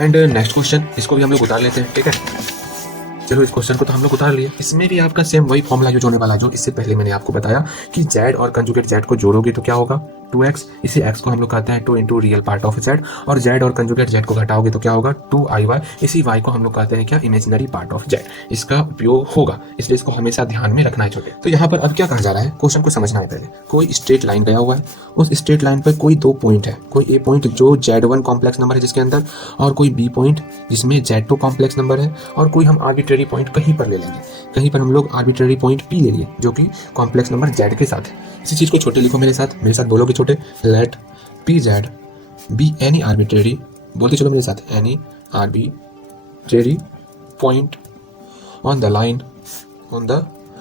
And next question, इसको भी हम लोग उतार लेते हैं, ठीक है। चलो इस क्वेश्चन को तो हम लोग उतार लिए। इसमें भी आपका सेम वही फॉर्मूला यूज होने वाला है जो इससे पहले मैंने आपको बताया कि z और कंजुगेट z को जोड़ोगे तो क्या होगा 2x। इसी x को हम लोग कहते हैं 2 into real part of z, और z और कंजुगेट z को घटाओगे तो क्या होगा 2iy। इसी y को हम लोग कहते हैं क्या इमेजिनरी पार्ट ऑफ z। इसका उपयोग होगा, इसलिए इसको हमेशा ध्यान में रखना है छोटे। तो यहाँ पर अब क्या कहा जा रहा है, क्वेश्चन को समझना है पहले। कोई स्ट्रेट लाइन गया हुआ है, उस स्ट्रेट लाइन पर कोई दो पॉइंट है, कोई ए पॉइंट जो z1 कॉम्प्लेक्स नंबर है जिसके अंदर, और कोई बी पॉइंट जिसमें z2 कॉम्प्लेक्स नंबर है, और कोई हम आर्बिट्रेरी पॉइंट कहीं पर ले लेंगे। कहीं पर हम लोग आर्बिट्रेरी पॉइंट p ले लिए जो कि कॉम्प्लेक्स नंबर z के साथ है। इसी चीज को छोटे लिखो मेरे साथ बोलोगे छोटे। Let P Z be any arbitrary, बोलते चलो मेरे साथ, any arbitrary point on the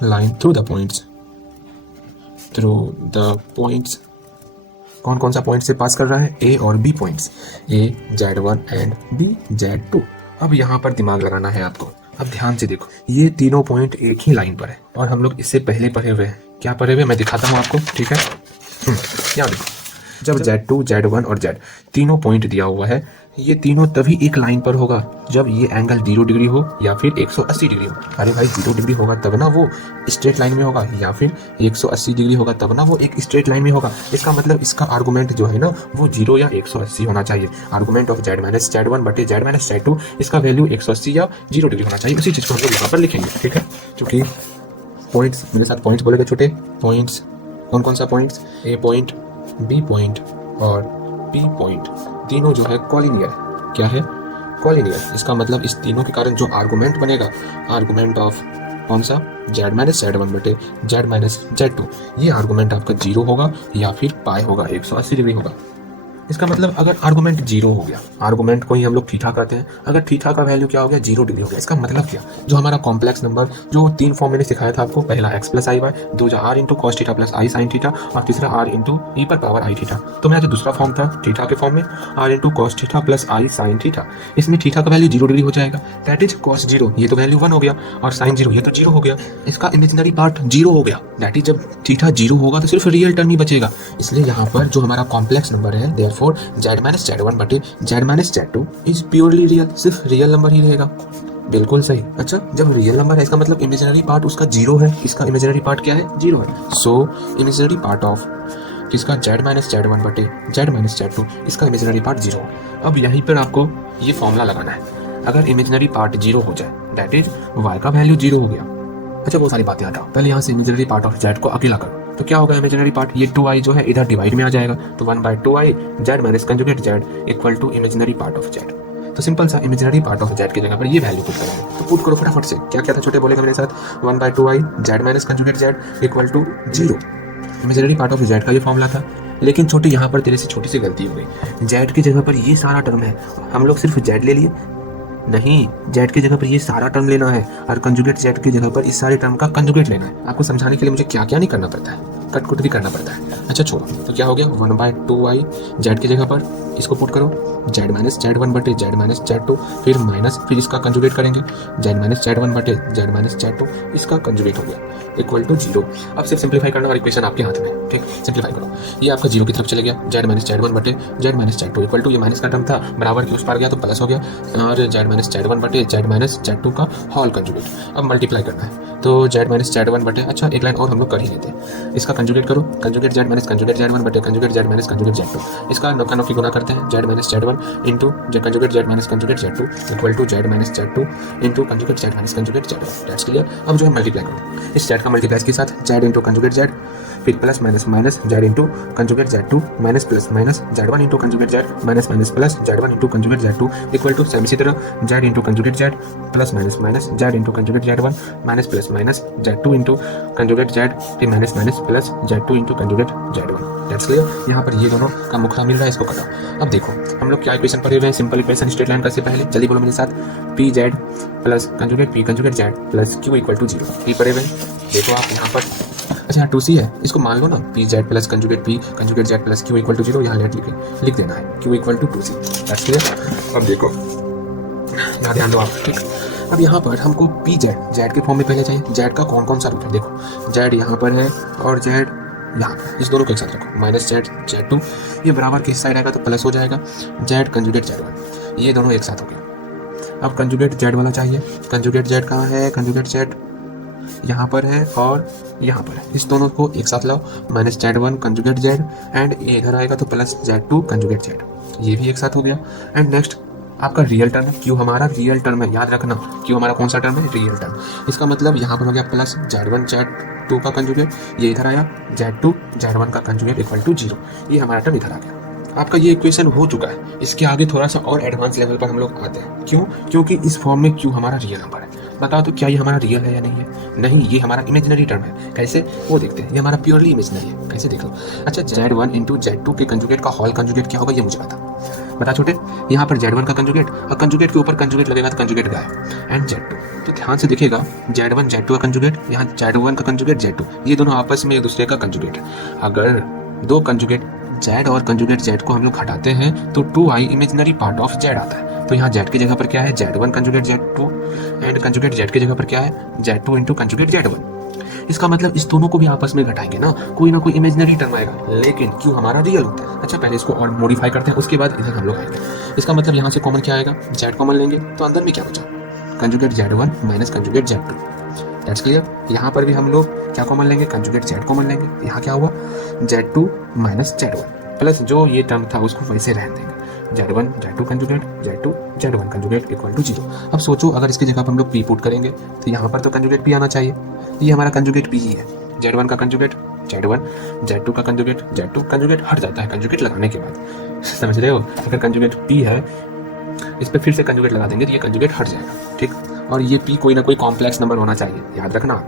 line through the points. कौन कौन सा पॉइंट से पास कर रहा है, ए और B points, A z1 and B z2। अब यहाँ पर दिमाग लगाना है आपको। अब ध्यान से देखो, ये तीनों पॉइंट एक ही लाइन पर है और हम लोग इससे पहले पढ़े हुए हैं। क्या पढ़े हुए मैं दिखाता हूँ आपको, ठीक है। यहाँ देखो, जब z2 z1 और z तीनों पॉइंट दिया हुआ है, ये तीनों तभी एक लाइन पर होगा जब ये एंगल 0 डिग्री हो या फिर 180 डिग्री हो। अरे भाई 0 डिग्री होगा तब ना वो स्ट्रेट लाइन में होगा, या फिर 180 डिग्री होगा तब ना वो एक स्ट्रेट लाइन में होगा। इसका मतलब इसका आर्गुमेंट जो है ना वो 0 या 180 होना चाहिए। Argument of z minus z1 बटे z माइनस z2, इसका वैल्यू 180 या 0 डिग्री होना चाहिए। उसी चीज़ को हम लोग यहाँ पर लिखेंगे, ठीक है। क्योंकि पॉइंट्स, मेरे साथ पॉइंट्स बोलेगा छोटे। पॉइंट्स कौन कौन सा पॉइंट्स, ए पॉइंट बी पॉइंट और पी पॉइंट, तीनों जो है कॉलिनियर है। क्या है, कॉलिनियर। इसका मतलब इस तीनों के कारण जो आर्गुमेंट बनेगा, आर्गुमेंट ऑफ कौन सा z माइनस z1 बटे z माइनस z2, ये आर्गुमेंट आपका 0 होगा या फिर पाई होगा 180 डिग्री होगा। इसका मतलब अगर आर्गुमेंट 0 हो गया, आर्गुमेंट को ही हम लोग थीटा कहते हैं, अगर थीटा का वैल्यू क्या हो गया 0 डिग्री हो गया, इसका मतलब क्या, जो हमारा कॉम्प्लेक्स नंबर जो 3 फॉर्म मैंने सिखाया था आपको, पहला x प्लस आई वाई, दूसरा r into cos theta plus i sine theta, और तीसरा r इंटू ई पर पावर आई थीटा। तो मेरा जो दूसरा फॉर्म था थीटा के फॉर्म में r into cos theta plus i sine theta, इसमें थीटा का वैल्यू 0 डिग्री हो जाएगा, दैट इज कॉस 0, ये तो वैल्यू 1 हो गया, और साइन 0 ये तो 0 हो गया। इसका इमेजिनरी पार्ट 0 हो गया, दैट इज जब थीटा 0 होगा तो सिर्फ रियल टर्म ही बचेगा। इसलिए यहाँ पर जो हमारा कॉम्प्लेक्स नंबर है, देयरफॉर z माइनस z1 बटे z minus z2 is purely real, सिर्फ रियल नंबर ही रहेगा। बिल्कुल सही। अच्छा, जब रियल नंबर है इसका मतलब इमेजिनरी पार्ट उसका 0 है, इसका इमेजिनरी पार्ट क्या है 0 है। सो इमेजिनरी पार्ट ऑफ किसका z माइनस z1 बटे z माइनस z2, इसका इमेजिनरी पार्ट 0। अब यहीं पर आपको ये फॉर्मूला लगाना है। अगर इमेजिनरी पार्ट 0 हो जाए, दैट इज y का वैल्यू 0 हो गया। अच्छा वो सारी बातें हटाओ, पहले यहाँ से इमेजिनरी पार्ट ऑफ z को अकेला करो, तो क्या होगा इमेजिनरी पार्ट, ये 2i जो है इधर डिवाइड में आ जाएगा, तो 1/2i z minus conjugate z equal to imaginary part of z। तो सिंपल सा इमेजिनरी पार्ट ऑफ z की जगह पर ये वैल्यू पुट करेंगे। तो पुट करो फटाफट से, क्या क्या था छोटे बोलेगा मेरे साथ, 1/2i z minus conjugate z equal to 0, imaginary part of z का ये फॉर्मूला था। लेकिन छोटे यहाँ पर तेरे से छोटी सी गलती हो गई, z की जगह पर ये सारा टर्म है, हम लोग सिर्फ z ले लिए, नहीं, z की जगह पर ये सारा टर्म लेना है, और कंजुगेट z की जगह पर इस सारे टर्म का कंजुगेट लेना है। आपको समझाने के लिए मुझे क्या क्या नहीं करना पड़ता है, कट कुट भी करना पड़ता है। अच्छा छोड़ो, तो क्या हो गया 1/2i z की जगह पर इसको पुट करो z माइनस z1 बटे z माइनस z2, फिर माइनस, फिर इसका कंजुगेट करेंगे z माइनस z1 बटे z माइनस z2, इसका कंजुगेट हो गया इक्वल टू 0। अब सिर्फ सिंप्लीफाई करना और इक्वेशन आपके हाथ में, ठीक, सिंप्लीफाई करो। ये आपका 0 की तरफ चले गया, z माइनस z1 बटे z minus z2 equal to, ये माइनस का टर्म था बराबर की उस पार गया तो प्लस हो गया, और z माइनस z1 बटे z माइनस z2 का होल कंजुगेट। अब मल्टीप्लाई करना है, तो z माइनस z1 बटे, अच्छा एक लाइन और हम लोग कर ही लेते हैं, इसका कंजुगेट करो, conjugate z minus conjugate z1 बटे conjugate z minus conjugate z2, इसका नौका नौकी गुना करते हैं, z minus z1 into conjugate z minus conjugate z2 equal to z minus z2 into conjugate z minus conjugate z1। That's clear. अब जो है multiply करो, इस z का मल्टीप्लाई के साथ z इंटू कंजुगेट z, फिर plus minus minus z into conjugate z2 minus plus minus z1 into conjugate z minus minus plus z1 into conjugate z2 equal to same इसी तरह z into conjugate z plus minus minus z into conjugate z1 minus plus minus z2 into conjugate z फिर minus minus plus z2 into conjugate z1। That's clear. यहाँ पर ये दोनों का मुखड़ा मिल रहा है, इसको काटो। अब देखो हम लोग क्या इक्वेशन पढ़े हुए हैं, सिंपल इक्वेशन स्ट्रेट लाइन से पहले, जल्दी बोलो मेरे साथ, P Z plus conjugate P conjugate Z plus Q equal to 0, ये पढ़े हुए देखो आप यहाँ पर। अच्छा यहाँ 2c है, इसको मान लो ना, P Z plus conjugate P conjugate Z plus Q equal to 0, यहाँ लेट लिख देना है Q equal to 2c। That's clear. अब देखो यहाँ ध्यान दो आप, ठीक। अब यहाँ पर हमको पी जेड जेड के फॉर्म में पहले चाहिए, जेड का कौन कौन सा रूट है, देखो जेड यहाँ पर है और जेड यहाँ पर इस दोनों को एक साथ रखो, माइनस जेड जेड टू, ये बराबर किस साइड आएगा तो प्लस हो जाएगा जेड कंजुगेट जेड वन, ये दोनों एक साथ हो गया। अब कंजुगेट जेड वाला चाहिए, कंजुगेट जेड कहाँ है, कंजुगेट जेड यहाँ पर है और यहाँ पर है, इस दोनों को एक साथ लाओ, minus Z one conjugate Z and ये इधर आएगा तो plus Z two conjugate Z, ये भी एक साथ हो गया। एंड नेक्स्ट आपका रियल टर्म है, क्यू हमारा रियल टर्म है, याद रखना क्यू हमारा कौन सा टर्म है, रियल टर्म। इसका मतलब यहाँ पर हो गया plus Z one Z two का कंजुगेट, ये इधर आया जेड टू जेड वन का कंजुगेट इक्वल टू 0, ये हमारा टर्म इधर आ गया। आपका ये इक्वेशन हो चुका है। इसके आगे थोड़ा सा और एडवांस लेवल पर हम लोग आते हैं, क्यों, क्योंकि इस फॉर्म में क्यू हमारा रियल नंबर है। बताओ तो क्या ये हमारा रियल है या नहीं है? नहीं, ये हमारा इमेजिनरी टर्म है। कैसे, वो देखते हैं। ये हमारा प्योरली इमेजिनरी है, कैसे देख लो। अच्छा, Z1 इंटू Z2 के कंजुगेट का होल कंजुगेट क्या होगा ये मुझे बता छोटे। यहाँ पर Z1 का कंजुगेट और कंजुगेट के ऊपर कंजुगेट लगेगा तो कंजुगेट का है एंड Z2। तो ध्यान से देखिएगा, Z1 Z2 का कंजुगेट, यहाँ Z1 का कंजुगेट Z2, ये दोनों आपस में एक दूसरे का कंजुगेट है। अगर दो कंजुगेट Z और कंजुगेट Z को हम लोग हटाते हैं तो 2i imaginary part of Z आता है। तो यहाँ Z की जगह पर क्या है, Z1 conjugate Z2 and conjugate Z की जगह पर क्या है, Z2 इंटू कंजुगेट Z1। इसका मतलब इस दोनों को भी आपस में घटाएंगे ना कोई इमेजिनरी टर्म आएगा, लेकिन क्यों हमारा रियल होता है। अच्छा, पहले इसको और मॉडिफाई करते हैं, उसके बाद इधर हम लोग आएंगे। इसका मतलब यहाँ से कॉमन क्या आएगा, Z कॉमन लेंगे तो अंदर में क्या बचा, conjugate Z1 minus conjugate Z2। That's clear. यहाँ पर भी हम लोग क्या कॉमन लेंगे, कंजुगेट Z कॉमन लेंगे। यहाँ क्या हुआ, Z2 माइनस Z1 प्लस जो ये टर्म था उसको वैसे रहने देंगे, Z1 Z2 conjugate Z2 Z1 conjugate equal to 0। अब सोचो, अगर इसकी जगह पर हम लोग P पुट करेंगे तो यहाँ पर तो कंजुगेट P आना चाहिए, ये हमारा कंजुगेट P ही है। Z1 का कंजुगेट Z1, Z2 का कंजुगेट Z2, कंजुगेट हट जाता है कंजुगेट लगाने के बाद, समझ रहे हो। अगर कंजुगेट P है, इस पर फिर से कंजुगेट लगा देंगे तो ये कंजुगेट हट जाएगा, ठीक। और ये P कोई ना कोई कॉम्प्लेक्स नंबर होना चाहिए, याद रखना।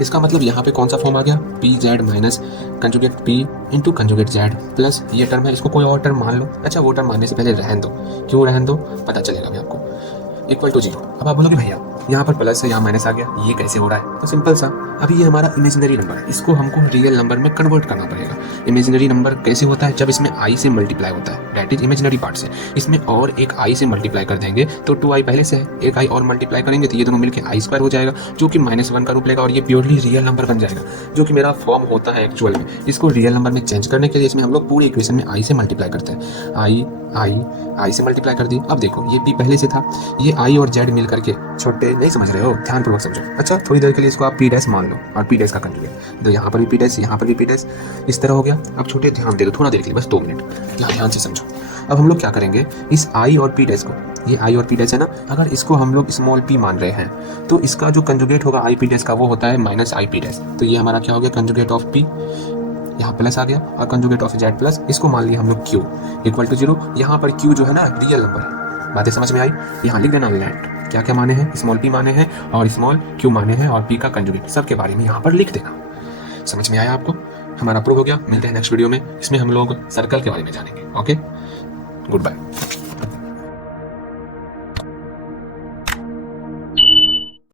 इसका मतलब यहाँ पे कौन सा फॉर्म आ गया, PZ minus conjugate P into conjugate Z plus ये टर्म है, इसको कोई और टर्म मान लो। अच्छा, वो टर्म मानने से पहले रहन दो, क्यों रहन दो पता चलेगा भी आपको, इक्वल टू 0। अब आप बोलोगे भैया यहाँ पर प्लस है यहाँ माइनस आ गया, ये कैसे हो रहा है। तो सिंपल सा, अभी ये हमारा इमेजिनरी नंबर है, इसको हमको रियल नंबर में कन्वर्ट करना पड़ेगा। इमेजिनरी नंबर कैसे होता है, जब इसमें i से मल्टीप्लाई होता है, दैट इज इमेजिनरी पार्ट से। इसमें और एक i से मल्टीप्लाई कर देंगे तो 2i पहले से है, एक i और मल्टीप्लाई करेंगे तो ये दोनों मिलकर i² हो जाएगा, जो कि -1 का रूप लेगा और ये प्योरली रियल नंबर बन जाएगा, जो कि मेरा फॉर्म होता है एक्चुअल में। इसको रियल नंबर में चेंज करने के लिए इसमें हम लोग पूरी इक्वेशन में i से मल्टीप्लाई करते हैं, i से मल्टीप्लाई कर दी। अब देखो, ये p पहले से था, ये i और z मिल करके, छोटे नहीं समझ रहे हो, ध्यानपूर्वक समझो। अच्छा, थोड़ी देर के लिए इसको आप p डैश मान लो और p डैश का कंजुगेट, तो यहाँ पर भी p डैश, यहाँ पर भी p डैश, इस तरह हो गया। अब छोटे ध्यान दे दो, थोड़ा देख ली, बस 2 मिनट, यहाँ ध्यान से समझो। अब हम लोग क्या करेंगे, इस i और p डैश को, ये i और p डैश है ना, अगर इसको हम लोग स्मॉल p मान रहे हैं तो इसका जो कंजुगेट होगा i p डैश का वो होता है माइनस i p डैश। तो ये हमारा क्या हो गया, कंजुगेट ऑफ p, यहाँ प्लस आ गया, और कंजुगेट ऑफ Z प्लस, इसको मान लिया हम लोग Q इक्वल टू 0। यहाँ पर Q जो है ना रियल नंबर है, बातें समझ में आई। यहाँ लिख देना लेट, क्या क्या माने हैं, स्मॉल p माने हैं और स्मॉल q माने हैं, और p का कंजुगेट सब के बारे में यहाँ पर लिख देना। समझ में आया आपको? हमारा प्रूव हो गया। मिलते हैं नेक्स्ट वीडियो में, इसमें हम लोग सर्कल के बारे में जानेंगे। Okay, good bye.